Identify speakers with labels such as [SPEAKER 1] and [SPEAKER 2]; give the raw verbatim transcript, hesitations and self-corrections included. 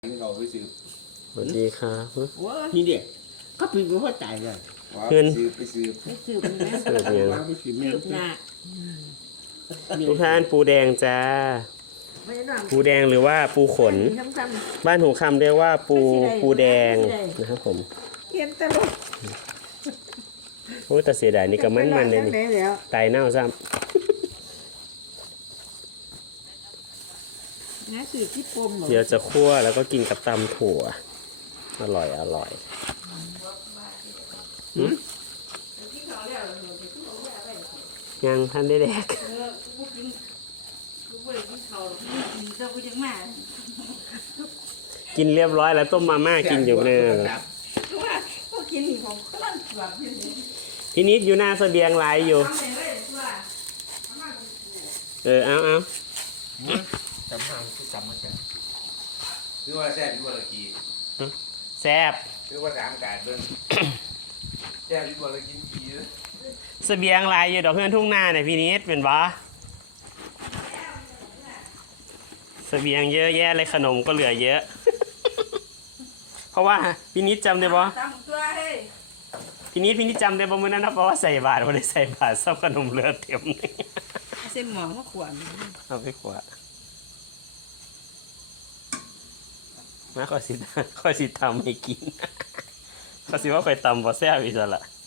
[SPEAKER 1] เราไปซื้อ
[SPEAKER 2] สวัสดีครับ
[SPEAKER 3] ว้านี่เด็กก็ปีนว่าตายเลย
[SPEAKER 1] ไปซื้อไปซื้อ
[SPEAKER 3] ไม่สืบนะ
[SPEAKER 2] เสิร์ฟยัง
[SPEAKER 3] ว่าไปสืบแม่
[SPEAKER 4] สืบหน้า
[SPEAKER 2] ทุกท่านปูแดงจ้า
[SPEAKER 4] ไม่ได้นอน
[SPEAKER 2] ปูแดงหรือว่าปูขน
[SPEAKER 4] ทำซ้
[SPEAKER 2] บ้านหูคำเรียกว่าปูปูแดงนะครับผม
[SPEAKER 4] ำเย็นตลก
[SPEAKER 2] โอ้แต่เสียดายนี่ก็มันมันเลยนี่
[SPEAKER 4] ไปแล้ว
[SPEAKER 2] ตายเน่าซ้
[SPEAKER 4] นะสืบที่ปมเหรอ
[SPEAKER 2] ำเดี๋ยวจะคั่วแล้วก็กินกับตำถั่ว อร่อยอร่อยหืมยังท่านได้แดก กินเรียบร้อยแล้วต้มมาม่ากินอยู่เนี่ย
[SPEAKER 4] ก็กินของก็ลั่นแบบ
[SPEAKER 2] พี่นิดอยู่หน้าเสบียงหลายอยู่ เออเอาเอา
[SPEAKER 1] จำห้างที่จำมาแค่คือว่าแซ่บที่ว่าละกี
[SPEAKER 2] แซ่บ
[SPEAKER 1] คือว่าสามการเบิ้งแซ่บที่ว่าละกินกีเลย
[SPEAKER 2] เสบียงหลายอยู่ดอกเพื่อนทุ่งนาเนี่ยพี่นิดเป็นบ่เสบียงเยอะแยะเลยขนมก็เหลือเยอะ เพราะว่าพี่นิดจำได้บ่
[SPEAKER 4] ตำตัวเฮ้ย
[SPEAKER 2] พี่นิดพี่นิดจำได้บ่มื้อนั้นนะเพราะว่าใส่บาตรบ่ได้ใส่บาตรซับขนมเหลือเต็มเลย
[SPEAKER 4] เส้นหมองมะขวาน
[SPEAKER 2] เอาไปขวดมาขอสิขอสิทำให้กิน ขอสิว่าข่อยตำบ่แซ่บอีกแล้วล่ะ